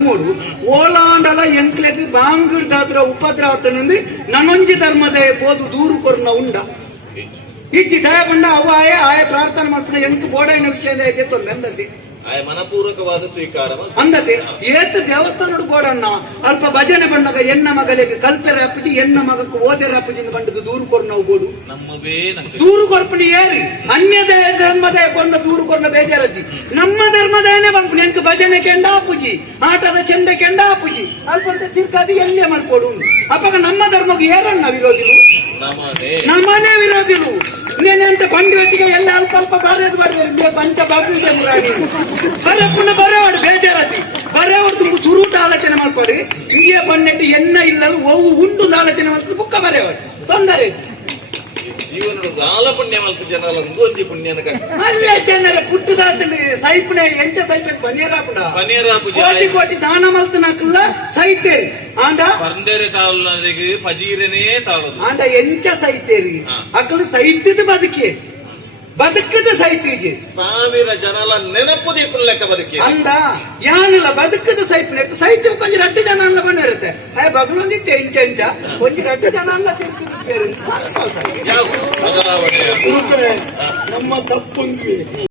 ಮೂಡು ಓಲಾಂಡಲ ಎಂಕ್ಲೆಗ್ ಬಾಂಗುರ್ದಾದ್ರ ಉಪದ್ರಾತನಂದು ನನೊಂಜಿ ಧರ್ಮದ ಪೋದು ದೂರು ಕೊರ್ನ ಉಂಡ ಇಜ್ಜಿ ದಯ ಬಂಡ ಅವ ಆಯ ಪ್ರಾರ್ಥನೆ ಮಾಡ್ಕೊಂಡ ಎಂಕ್ ಬೋಡೈನ ವಿಷಯದ ಐತೆ ತೊಂದಂದತಿ ಆಯ ಮನಪೂರ್ವಕವಾದ ಸ್ವೀಕಾರ ಅಂದತೆ ಏತ್ ದೇವಸ್ಥಾನಡು ಬೋಡನ್ನ ಅಲ್ಪ ಭಜನೆ ಬಂದಾಗ ಎನ್ನ ಮಗಳಿಗೆ ಕಲ್ಪೆರ ಅಪ್ಪಜಿ ಎನ್ನ ಮಗಕ್ಕೆ ಓದೆರ ಅಪ್ಪಜಿಂದ ಬಂಡದು ದೂರು ಕೊರ್ ನಾವು ಬೋಡು ನಮ್ಮವೇ ದೂರು ಕೊರ್ಪಣಿ ಏರಿ ಅನ್ಯದ ಧರ್ಮದ ಕೊಂಡ ದೂರು ಕೊರ್ನ ಬೇಜಾರಜ್ಜಿ ನಮ್ಮ ಧರ್ಮದೇನೆ ಬಂದ್ಬಿಡಿ ಎಂಕ್ ಭಜನೆ ಕೆಂಡ ಅಪ್ಪುಜಿ ಆಟದ ಚೆಂಡ ಕೆಂಡ ಅಪ್ಪುಜಿ ಅಲ್ಪ ತಿರ್ಕಾದಿ ಎಲ್ಲೇ ಮಾಡ್ಕೊಡು ಅಪ್ಪಾಗ ನಮ್ಮ ಧರ್ಮಕ್ಕೆ ಏರನ್ನ ವಿರೋಧಿಲು ನಮ್ಮನೆ ವಿರೋಧಿಲು ಇನ್ನೇನಂತ ಬಂಡಿ ಒಟ್ಟಿಗೆ ಎಲ್ಲ ಅಲ್ಪ ಅಲ್ಪ ಬಾರೇದು ಮಾಡಿದ್ರೆ ಪಂಚ ಬಾಗಿಲಿಗೆ ಮುರಾಣಿ ಬರೇ ಪುನಃ ಬರೋಡು ಬೇಜಾರತಿ ಬರೇ ಅವ್ರದ್ದು ಸುರೂಟ ಆಲೋಚನೆ ಮಾಡ್ಕೊಡಿ ಹಿಂಗೆ ಬನ್ನೆಟ್ಟು ಎನ್ನ ಇಲ್ಲಲು ಅವು ಉಂಡು ಆಲೋಚನೆ ಮಾಡ್ಕೊಂಡು ಬುಕ್ಕ ಬರೆಯವರು ತೊಂದರೆ ಜೀವನ ದಾಲ ಪುಣ್ಯ ಮಲ್ಪು ಜನ ಒಂದೊಂಜಿ ಪುಣ್ಯನ ಅಲ್ಲೇ ಜನರ ಪುಟ್ಟದಾತಲಿ ಸೈಪನೆ ಎಂಟ ಸೈಪೆ ಬನಿಯರಾಪುಡ ಕೋಟಿ ಕೋಟಿ ದಾನ ಮಲ್ತನಾಕಲ್ಲ ಸೈತೇರಿ ಆಂಡ ಪಂದೇರೆ ತಾವಲ್ಲಾರಿಗೆ ಫಜೀರನೇ ತಾಳದು ಆಂಡ ಎಂಚ ಸೈತೇರಿ ಅಕ್ಕಳು ಸೈತಿದ ಬದುಕಿ ಬದುಕದ ಸೈತಿಗೆ ಸಾವಿರ ಜನಲ ನೆನಪು ದೀಪ ಲೆಕ್ಕ ಬದುಕಿ ಅಂದ ಯಾನಲ್ಲ ಬದುಕದ ಸೈಪನೆ ಸೈತ ಕೊಂಚ ರಡ್ಡು ಜನ ಎಲ್ಲ ಬಂದಿರುತ್ತೆ ಅಯ್ಯ ಬಗಲೊಂದಿತ್ತೆ ಇಂಚ ಇಂಚ ಕೊಂಚ ರಡ್ಡು ಜನ ಎಲ್ಲ ತಿರ್ತಿದ್ರು ಯಾವ ಬದಲಾವಣೆ ನಮ್ಮ ತಪ್ಪೊಂದ್ವಿ